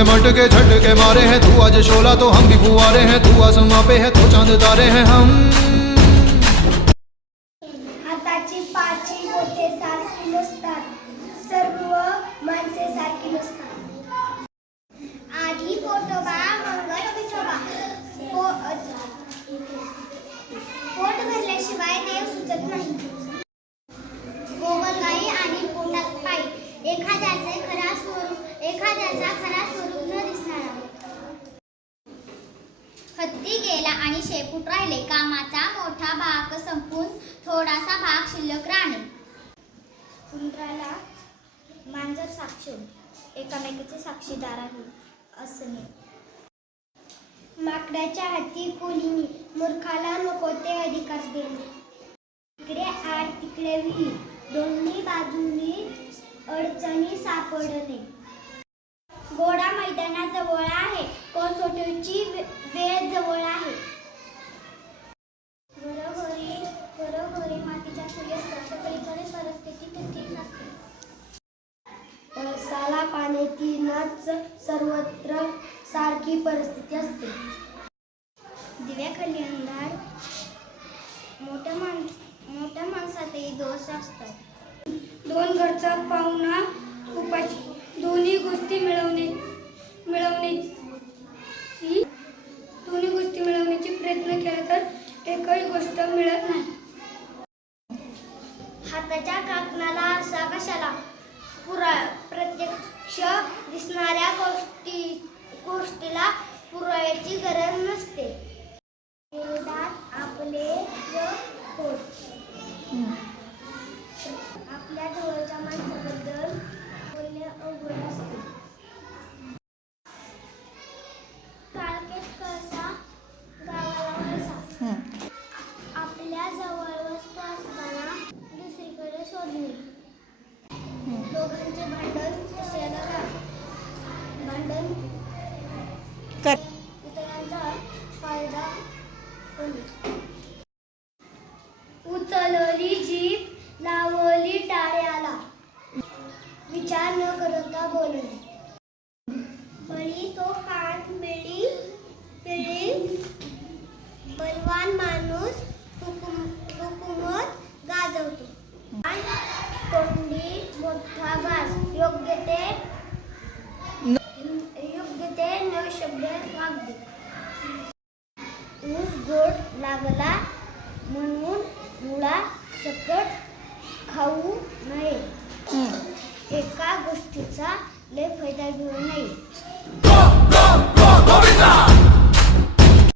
के मटके झटके मारे हैं। तू आज शोला तो हम भी फुवारे हैं। तू आसमां पे है तो चाँद तारे हैं हम। पाची होते नसतात गेला आणि शेपूट राहिले. कामाचा मोठा भाग संपून थोडासा भाग शिल्लक राहणे उंदराला मांजर साक्ष. एकामेकीचे साक्षीदार आहे असणे माकडाच्या हाती कोलिनी मूर्खाला नको ते अधिकार देणे. इकडे आड तिकडे विहीर दोन्ही बाजूनी अडचणी सापडणे. सर्वत्र सारखी परिस्थिती असते. दिव्याखाली अंधार. मोठ्या माणस मोठ्या माणसातही दोष असतात. दोन घरचा पाहुणा उपाशी. दोन्ही गोष्टी मिळवणे मिळवण्याची दिसणाऱ्या गोष्टी गोष्टीला पुराव्याची गरज नसते. आपले आपल्या जवळच्या माणसाबद्दल बोलणे अवघड असते. काळकेत कळसा गावाला वळसा आपल्या जवळ वस्तू असताना दुसरीकडे शोधणे दोघांचे भांडण कर. इतरांचा उचलली लावली टाळ्याला. विचार न करता बोलले. बळी तो कान मिळी पिळी बलवान माणूस हुकुम लागला म्हणून मुळा सकट खाऊ नये एका गोष्टीचा लय फायदा घेऊ नये